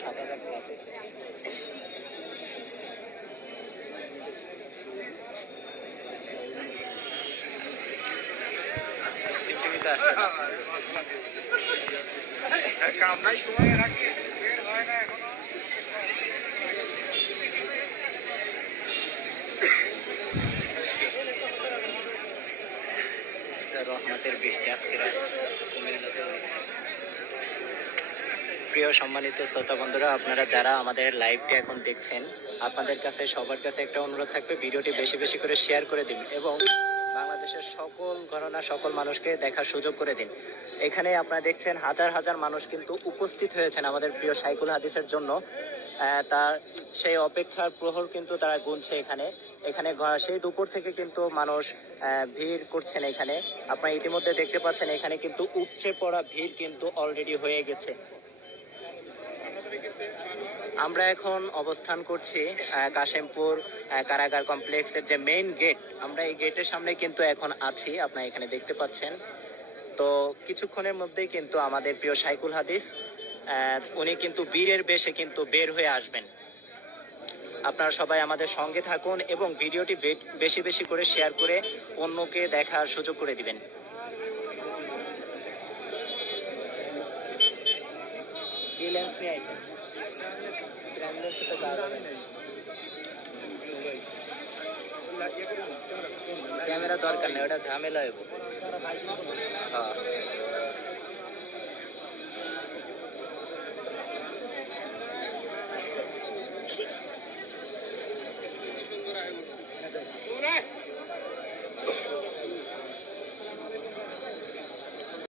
সাত হাজার প্লাস কাম নাই সময় রাখি বের হয় না এখনও রহমতের বৃষ্টি। প্রিয় সম্মানিত শ্রোতা বন্ধুরা, আপনারা যারা আমাদের লাইভটি এখন দেখছেন, আপনাদের কাছে, সবার কাছে একটা অনুরোধ থাকবে, ভিডিওটি বেশি বেশি করে শেয়ার করে দিন এবং বাংলাদেশের সকল ঘটনা সকল মানুষকে দেখার সুযোগ করে দিন। এখানে আপনারা দেখছেন হাজার হাজার মানুষ কিন্তু উপস্থিত হয়েছেন আমাদের প্রিয় সাইকুল হাদিসের জন্য। তার সেই অপেক্ষার প্রহর কিন্তু তারা গুনছে এখানে। এখানে সেই দুপুর থেকে কিন্তু মানুষ ভিড় করছেন এখানে। আপনারা ইতিমধ্যে দেখতে পাচ্ছেন এখানে কিন্তু উপচে পড়া ভিড় কিন্তু অলরেডি হয়ে গেছে। আমরা এখন অবস্থান করছি কাশিমপুর কারাগার কমপ্লেক্সের যে মেইন গেট আমরা এই গেটের সামনে কিন্তু এখন আছি, আপনারা এখানে দেখতে পাচ্ছেন। তো কিছুক্ষণের মধ্যেই কিন্তু আমাদের প্রিয় সাইকুল হাদিস উনি কিন্তু বীরের বেশে কিন্তু বের হয়ে আসবেন। আপনারা সবাই আমাদের সঙ্গে থাকুন এবং ভিডিওটি বেশি বেশি করে শেয়ার করে অন্যকে দেখার সুযোগ করে দিবেন। रिलायन्स नाही आहे ग्रॅमलस तर कॅमेरा दरकार नाही एवढा झामेला आहे हां. All right.